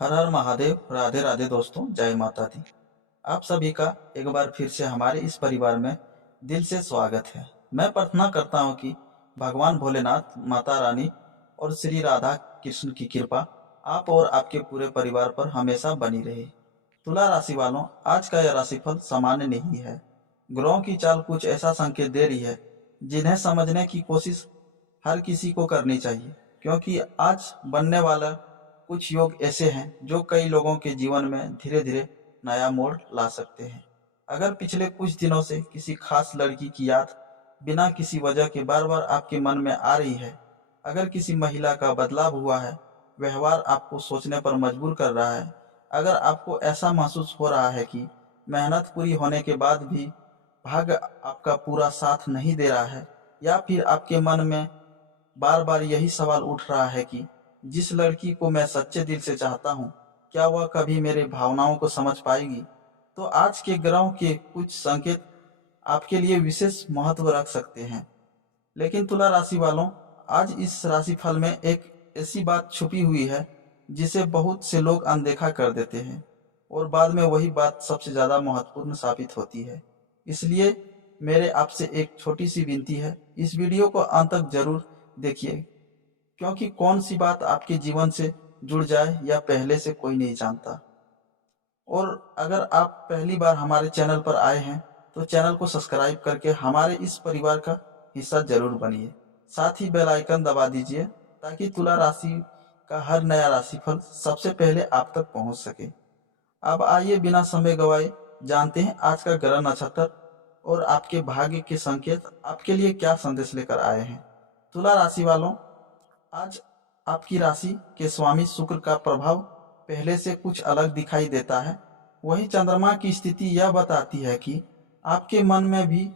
हर हर महादेव। राधे राधे दोस्तों, जय माता दी। आप सभी का एक बार फिर से हमारे इस परिवार में दिल से स्वागत है। मैं प्रार्थना करता हूँ कि भगवान भोलेनाथ, माता रानी और श्री राधा कृष्ण की कृपा आप और आपके पूरे परिवार पर हमेशा बनी रहे। तुला राशि वालों, आज का यह राशिफल सामान्य नहीं है। ग्रहों की चाल कुछ ऐसा संकेत दे रही है जिन्हें समझने की कोशिश हर किसी को करनी चाहिए, क्योंकि आज बनने वाला कुछ योग ऐसे हैं जो कई लोगों के जीवन में धीरे धीरे नया मोड़ ला सकते हैं। अगर पिछले कुछ दिनों से किसी खास लड़की की याद बिना किसी वजह के बार बार आपके मन में आ रही है, अगर किसी महिला का बदलाव हुआ है, व्यवहार आपको सोचने पर मजबूर कर रहा है, अगर आपको ऐसा महसूस हो रहा है कि मेहनत पूरी होने के बाद भी भाग्य आपका पूरा साथ नहीं दे रहा है, या फिर आपके मन में बार बार यही सवाल उठ रहा है कि जिस लड़की को मैं सच्चे दिल से चाहता हूँ, क्या वह कभी मेरे भावनाओं को समझ पाएगी, तो आज के ग्रहों के कुछ संकेत आपके लिए विशेष महत्व रख सकते हैं। लेकिन तुला राशि वालों, आज इस राशिफल में एक ऐसी बात छुपी हुई है जिसे बहुत से लोग अनदेखा कर देते हैं, और बाद में वही बात सबसे ज़्यादा महत्वपूर्ण साबित होती है। इसलिए मेरे आपसे एक छोटी सी विनती है, इस वीडियो को अंत तक जरूर देखिए, क्योंकि कौन सी बात आपके जीवन से जुड़ जाए या पहले से कोई नहीं जानता। और अगर आप पहली बार हमारे चैनल पर आए हैं तो चैनल को सब्सक्राइब करके हमारे इस परिवार का हिस्सा जरूर बनिए। साथ ही बेल आइकन दबा दीजिए ताकि तुला राशि का हर नया राशिफल सबसे पहले आप तक पहुंच सके। अब आइए बिना समय गवाए जानते हैं आज का ग्रह नक्षत्र और आपके भाग्य के संकेत आपके लिए क्या संदेश लेकर आए हैं। तुला राशि वालों, आज आपकी राशि के स्वामी शुक्र का प्रभाव पहले से कुछ अलग दिखाई देता है। वही चंद्रमा की स्थिति यह बताती है कि आपके मन में भी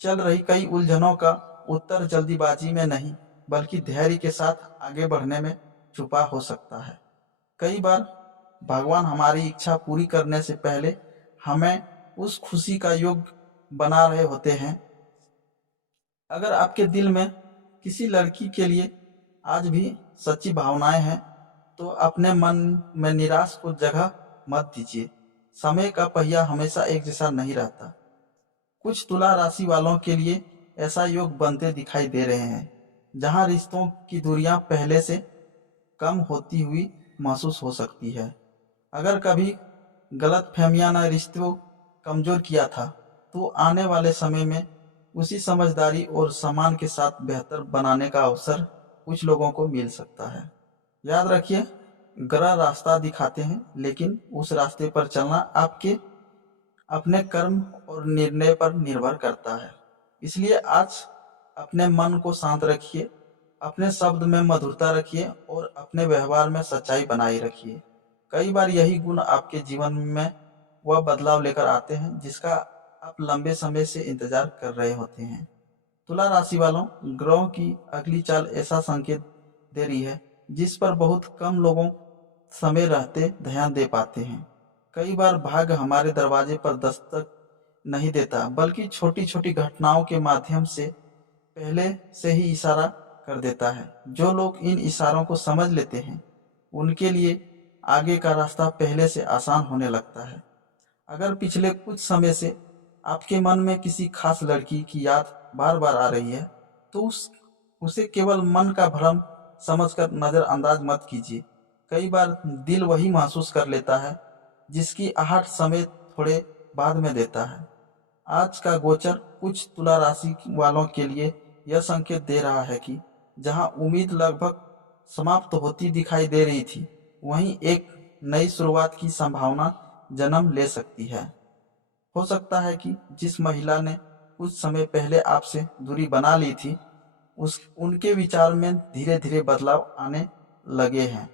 चल रही कई उलझनों का उत्तर जल्दीबाजी में नहीं, बल्कि धैर्य के साथ आगे बढ़ने में छुपा हो सकता है। कई बार भगवान हमारी इच्छा पूरी करने से पहले हमें उस खुशी का योग बना रहे होते हैं। अगर आपके दिल में किसी लड़की के लिए आज भी सच्ची भावनाएं हैं, तो अपने मन में निराश को जगह मत दीजिए। समय का पहिया हमेशा एक जैसा नहीं रहता। कुछ तुला राशि वालों के लिए ऐसा योग बनते दिखाई दे रहे हैं जहां रिश्तों की दूरियां पहले से कम होती हुई महसूस हो सकती है। अगर कभी गलत फहमियां ने रिश्तों कमजोर किया था, तो आने वाले समय में उसी समझदारी और सम्मान के साथ बेहतर बनाने का अवसर कुछ लोगों को मिल सकता है। याद रखिए, ग्रह रास्ता दिखाते हैं, लेकिन उस रास्ते पर चलना आपके अपने कर्म और निर्णय पर निर्भर करता है। इसलिए आज अपने मन को शांत रखिए, अपने शब्द में मधुरता रखिए और अपने व्यवहार में सच्चाई बनाए रखिए। कई बार यही गुण आपके जीवन में वह बदलाव लेकर आते हैं जिसका आप लंबे समय से इंतजार कर रहे होते हैं। तुला राशि वालों, ग्रहों की अगली चाल ऐसा संकेत दे रही है जिस पर बहुत कम लोगों समय रहते ध्यान दे पाते हैं। कई बार भाग्य हमारे दरवाजे पर दस्तक नहीं देता, बल्कि छोटी छोटी घटनाओं के माध्यम से पहले से ही इशारा कर देता है। जो लोग इन इशारों को समझ लेते हैं, उनके लिए आगे का रास्ता पहले से आसान होने लगता है। अगर पिछले कुछ समय से आपके मन में किसी खास लड़की की याद बार बार आ रही है, तो उसे केवल मन का भ्रम समझकर नज़रअंदाज मत कीजिए। कई बार दिल वही महसूस कर लेता है जिसकी आहट समय थोड़े बाद में देता है। आज का गोचर कुछ तुला राशि वालों के लिए यह संकेत दे रहा है कि जहां उम्मीद लगभग समाप्त होती दिखाई दे रही थी, वहीं एक नई शुरुआत की संभावना जन्म ले सकती है। हो सकता है कि जिस महिला ने कुछ समय पहले आपसे दूरी बना ली थी, उस उनके विचार में धीरे धीरे बदलाव आने लगे हैं।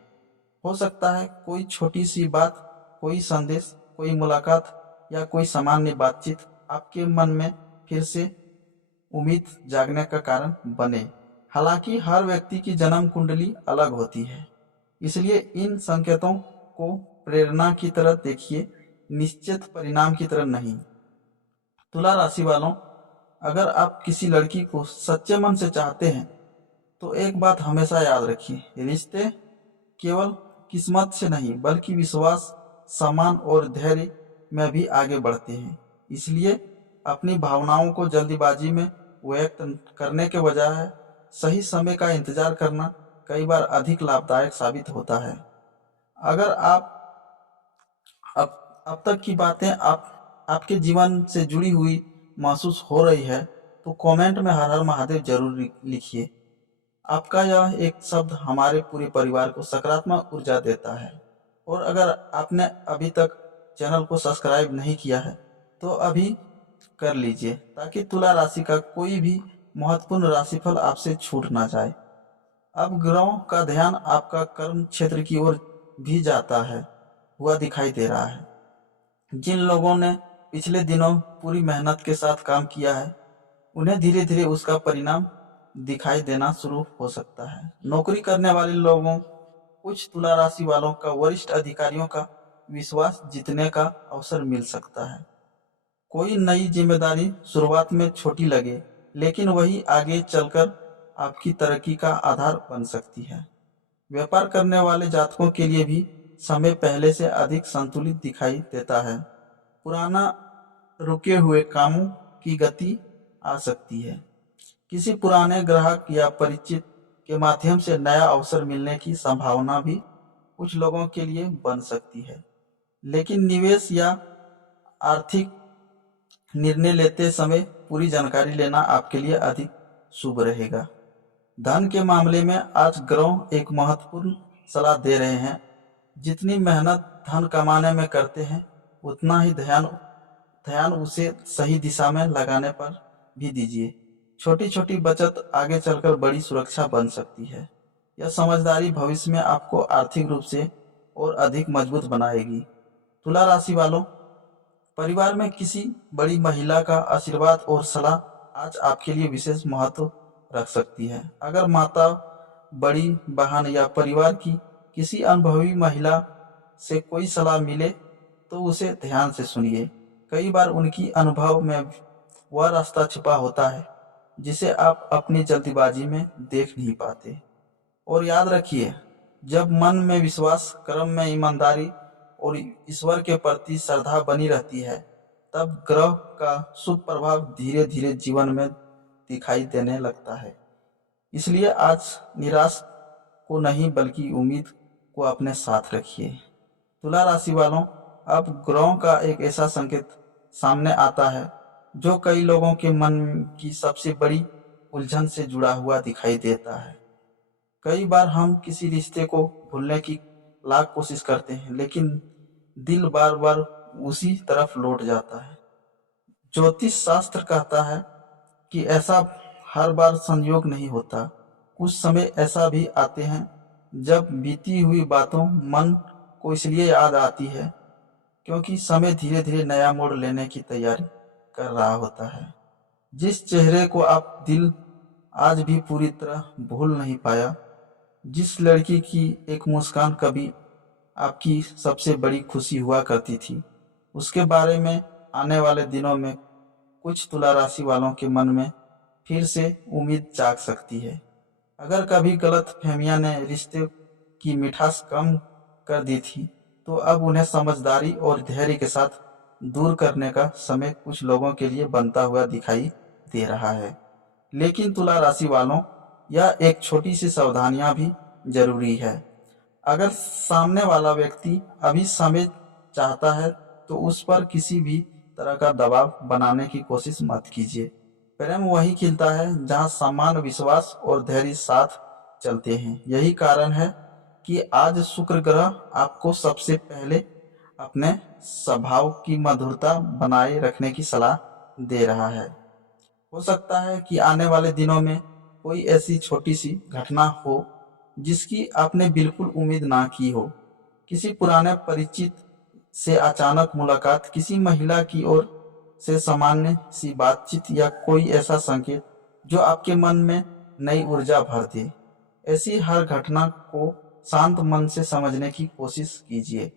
हो सकता है कोई छोटी सी बात, कोई संदेश, कोई मुलाकात या कोई सामान्य बातचीत आपके मन में फिर से उम्मीद जागने का कारण बने। हालांकि हर व्यक्ति की जन्म कुंडली अलग होती है, इसलिए इन संकेतों को प्रेरणा की तरह देखिए, निश्चित परिणाम की तरह नहीं। तुला राशि वालों, अगर आप किसी लड़की को सच्चे मन से चाहते हैं, तो एक बात हमेशा याद रखिए, रिश्ते केवल किस्मत से नहीं बल्कि विश्वास, सम्मान और धैर्य में भी आगे बढ़ते हैं। इसलिए अपनी भावनाओं को जल्दीबाजी में व्यक्त करने के बजाय सही समय का इंतजार करना कई बार अधिक लाभदायक साबित होता है। अगर आप अब तक की बातें आपके जीवन से जुड़ी हुई महसूस हो रही है तो कमेंट में हर हर महादेव जरूर लिखिए। आपका यह एक शब्द हमारे पूरे परिवार को सकारात्मक ऊर्जा देता है। और अगर आपने अभी तक चैनल को सब्सक्राइब नहीं किया है तो अभी कर लीजिए ताकि तुला राशि का कोई भी महत्वपूर्ण राशिफल आपसे छूट ना जाए। अब ग्रहों का ध्यान आपका कर्म क्षेत्र की ओर भी जाता है हुआ दिखाई दे रहा है। जिन लोगों ने पिछले दिनों पूरी मेहनत के साथ काम किया है उन्हें धीरे धीरे उसका परिणाम दिखाई देना शुरू हो सकता है। नौकरी करने वाले लोगों, कुछ तुला राशि वालों का वरिष्ठ अधिकारियों का विश्वास जीतने का अवसर मिल सकता है। कोई नई जिम्मेदारी शुरुआत में छोटी लगे लेकिन वही आगे चलकर आपकी तरक्की का आधार बन सकती है। व्यापार करने वाले जातकों के लिए भी समय पहले से अधिक संतुलित दिखाई देता है। पुराना रुके हुए कामों की गति आ सकती है। किसी पुराने ग्राहक या परिचित के माध्यम से नया अवसर मिलने की संभावना भी कुछ लोगों के लिए बन सकती है। लेकिन निवेश या आर्थिक निर्णय लेते समय पूरी जानकारी लेना आपके लिए अधिक शुभ रहेगा। धन के मामले में आज ग्रह एक महत्वपूर्ण सलाह दे रहे हैं। जितनी मेहनत धन कमाने में करते हैं उतना ही ध्यान उसे सही दिशा में लगाने पर भी दीजिए। छोटी छोटी बचत आगे चलकर बड़ी सुरक्षा बन सकती है। यह समझदारी भविष्य में आपको आर्थिक रूप से और अधिक मजबूत बनाएगी। तुला राशि वालों, परिवार में किसी बड़ी महिला का आशीर्वाद और सलाह आज आपके लिए विशेष महत्व रख सकती है। अगर माता, बड़ी बहन या परिवार की किसी अनुभवी महिला से कोई सलाह मिले तो उसे ध्यान से सुनिए। कई बार उनकी अनुभव में वह रास्ता छिपा होता है जिसे आप अपनी जल्दबाजी में देख नहीं पाते। और याद रखिए, जब मन में विश्वास, कर्म में ईमानदारी और ईश्वर के प्रति श्रद्धा बनी रहती है तब ग्रह का शुभ प्रभाव धीरे धीरे जीवन में दिखाई देने लगता है। इसलिए आज निराश को नहीं बल्कि उम्मीद को अपने साथ रखिए। तुला राशि वालों, अब ग्रहों का एक ऐसा संकेत सामने आता है जो कई लोगों के मन की सबसे बड़ी उलझन से जुड़ा हुआ दिखाई देता है। कई बार हम किसी रिश्ते को भूलने की लाख कोशिश करते हैं लेकिन दिल बार बार उसी तरफ लौट जाता है। ज्योतिष शास्त्र कहता है कि ऐसा हर बार संयोग नहीं होता। कुछ समय ऐसा भी आते हैं जब बीती हुई बातों मन को इसलिए याद आती है क्योंकि समय धीरे धीरे नया मोड़ लेने की तैयारी कर रहा होता है। जिस चेहरे को आप दिल आज भी पूरी तरह भूल नहीं पाया, जिस लड़की की एक मुस्कान कभी आपकी सबसे बड़ी खुशी हुआ करती थी, उसके बारे में आने वाले दिनों में कुछ तुला राशि वालों के मन में फिर से उम्मीद जाग सकती है। अगर कभी गलत फहमियां ने रिश्ते की मिठास कम कर दी थी तो अब उन्हें समझदारी और धैर्य के साथ दूर करने का समय कुछ लोगों के लिए बनता हुआ दिखाई दे रहा है। लेकिन तुला राशि वालों, यह एक छोटी सी सावधानियां भी जरूरी है। अगर सामने वाला व्यक्ति अभी समय चाहता है तो उस पर किसी भी तरह का दबाव बनाने की कोशिश मत कीजिए। प्रेम वही खिलता है जहां सम्मान, विश्वास और धैर्य साथ चलते हैं। यही कारण है कि आज शुक्र ग्रह आपको सबसे पहले अपने स्वभाव की मधुरता बनाए रखने की सलाह दे रहा है। हो सकता है कि आने वाले दिनों में कोई ऐसी छोटी सी घटना हो जिसकी आपने बिल्कुल उम्मीद ना की हो। किसी पुराने परिचित से अचानक मुलाकात, किसी महिला की ओर से सामान्य सी बातचीत या कोई ऐसा संकेत जो आपके मन में नई ऊर्जा भर दे। ऐसी हर घटना को शांत मन से समझने की कोशिश कीजिए।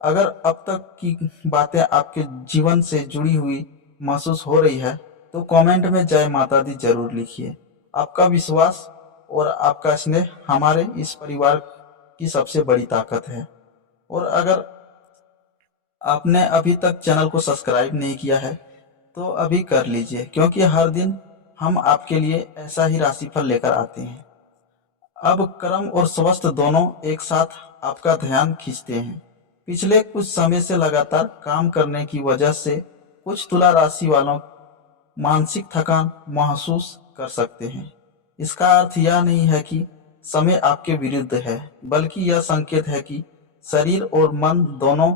अगर अब तक की बातें आपके जीवन से जुड़ी हुई महसूस हो रही है तो कमेंट में जय माता दी जरूर लिखिए। आपका विश्वास और आपका स्नेह हमारे इस परिवार की सबसे बड़ी ताकत है। और अगर आपने अभी तक चैनल को सब्सक्राइब नहीं किया है तो अभी कर लीजिए, क्योंकि हर दिन हम आपके लिए ऐसा ही राशिफल लेकर आते हैं। अब कर्म और स्वास्थ्य दोनों एक साथ आपका ध्यान खींचते हैं। पिछले कुछ समय से लगातार काम करने की वजह से कुछ तुला राशि वालों मानसिक थकान महसूस कर सकते हैं। इसका अर्थ यह नहीं है कि समय आपके विरुद्ध है, बल्कि यह संकेत है कि शरीर और मन दोनों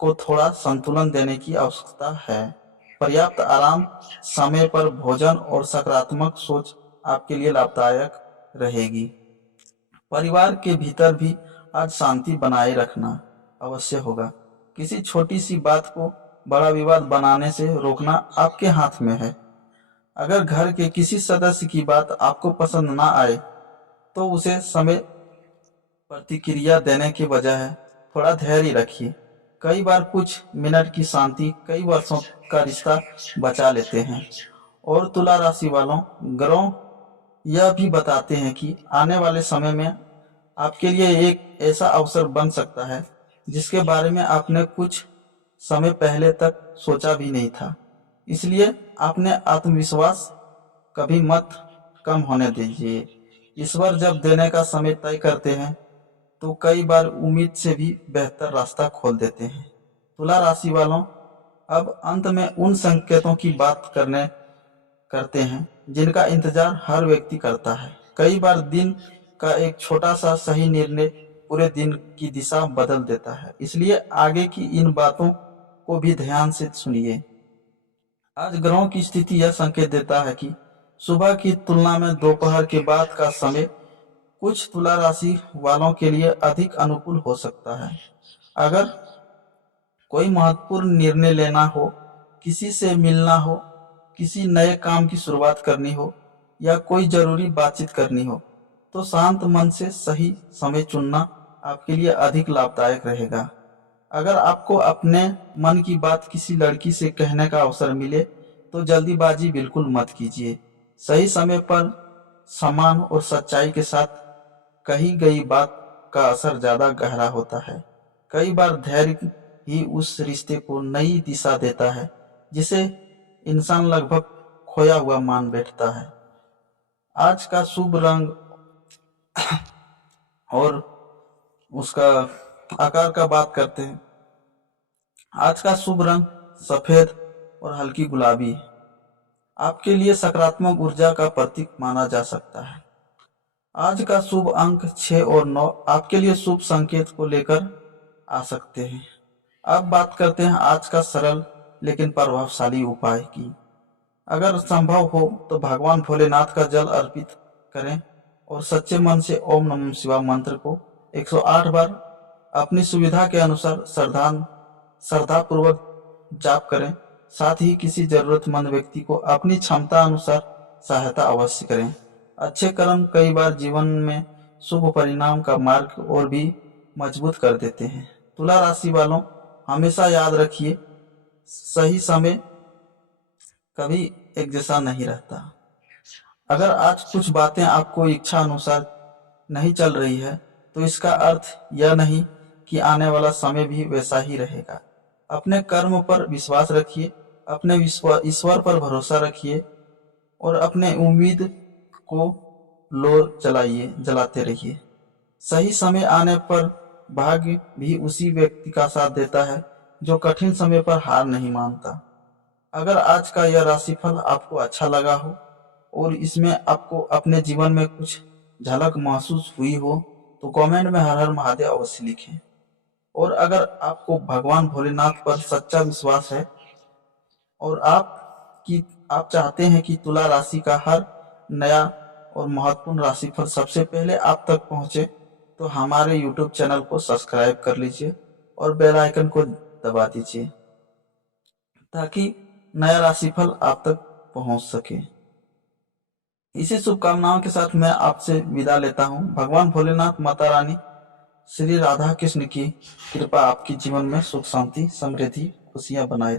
को थोड़ा संतुलन देने की आवश्यकता है। पर्याप्त आराम, समय पर भोजन और सकारात्मक सोच आपके लिए लाभदायक रहेगी। परिवार के भीतर भी आज शांति बनाए रखना अवश्य होगा। किसी छोटी सी बात को बड़ा विवाद बनाने से रोकना आपके हाथ में है। अगर घर के किसी सदस्य की बात आपको पसंद ना आए तो उसे समय प्रतिक्रिया देने के बजाय थोड़ा धैर्य रखिए। कई बार कुछ मिनट की शांति कई वर्षों का रिश्ता बचा लेते हैं। और तुला राशि वालों, ग्रह यह भी बताते हैं कि आने वाले समय में आपके लिए एक ऐसा अवसर बन सकता है जिसके बारे में आपने कुछ समय पहले तक सोचा भी नहीं था। इसलिए आपने आत्मविश्वास कभी मत कम होने दीजिए। ईश्वर जब देने का समय तय करते हैं तो कई बार उम्मीद से भी बेहतर रास्ता खोल देते हैं। तुला राशि वालों, अब अंत में उन संकेतों की बात करते हैं जिनका इंतजार हर व्यक्ति करता है। कई बार दिन का एक छोटा सा सही निर्णय पूरे दिन की दिशा बदल देता है। इसलिए आगे की इन बातों को भी ध्यान से सुनिए। आज ग्रहों की स्थिति यह संकेत देता है कि सुबह की तुलना में दोपहर के बाद का समय कुछ तुला राशि वालों के लिए अधिक अनुकूल हो सकता है। अगर कोई महत्वपूर्ण निर्णय लेना हो, किसी से मिलना हो, किसी नए काम की शुरुआत करनी हो या कोई जरूरी बातचीत करनी हो, तो शांत मन से सही समय चुनना आपके लिए अधिक लाभदायक रहेगा। अगर आपको अपने मन की बात किसी लड़की से कहने का अवसर मिले तो जल्दीबाजी बिल्कुल मत कीजिए। सही समय पर सम्मान और सच्चाई के साथ कही गई बात का असर ज्यादा गहरा होता है। कई बार धैर्य ही उस रिश्ते को नई दिशा देता है जिसे इंसान लगभग खोया हुआ मान बैठता है। आज का शुभ रंग और उसका आकार का बात करते हैं। आज का शुभ रंग सफेद और हल्की गुलाबी है। आपके लिए सकारात्मक ऊर्जा का प्रतीक माना जा सकता है। आज का शुभ अंक 6 और 9 आपके लिए शुभ संकेत को लेकर आ सकते हैं। अब बात करते हैं आज का सरल लेकिन प्रभावशाली उपाय की। अगर संभव हो तो भगवान भोलेनाथ का जल अर्पित करें और सच्चे मन से ओम नमः शिवाय मंत्र को 108 बार अपनी सुविधा के अनुसार श्रद्धा पूर्वक जाप करें। साथ ही किसी जरूरतमंद व्यक्ति को अपनी क्षमता अनुसार सहायता अवश्य करें। अच्छे कर्म कई बार जीवन में शुभ परिणाम का मार्ग और भी मजबूत कर देते हैं। तुला राशि वालों, हमेशा याद रखिए, सही समय कभी एक जैसा नहीं रहता। अगर आज कुछ बातें आपको इच्छा अनुसार नहीं चल रही है तो इसका अर्थ यह नहीं कि आने वाला समय भी वैसा ही रहेगा। अपने कर्म पर विश्वास रखिए, अपने ईश्वर पर भरोसा रखिए और अपने उम्मीद को जलाते रहिए। सही समय आने पर भाग्य भी उसी व्यक्ति का साथ देता है जो कठिन समय पर हार नहीं मानता। अगर आज का यह राशिफल आपको अच्छा लगा हो और इसमें आपको अपने जीवन में कुछ झलक महसूस हुई हो तो कमेंट में हर हर महादेव अवश्य लिखें। और अगर आपको भगवान भोलेनाथ पर सच्चा विश्वास है और आप चाहते हैं कि तुला राशि का हर नया और महत्वपूर्ण राशिफल सबसे पहले आप तक पहुंचे तो हमारे YouTube चैनल को सब्सक्राइब कर लीजिए और बेल आइकन को दबा दीजिए ताकि नया राशिफल आप तक पहुंच सके। इसी शुभकामनाओं के साथ मैं आपसे विदा लेता हूं। भगवान भोलेनाथ, माता रानी, श्री राधा कृष्ण की कृपा आपके जीवन में सुख शांति समृद्धि खुशियां बनाए रहे।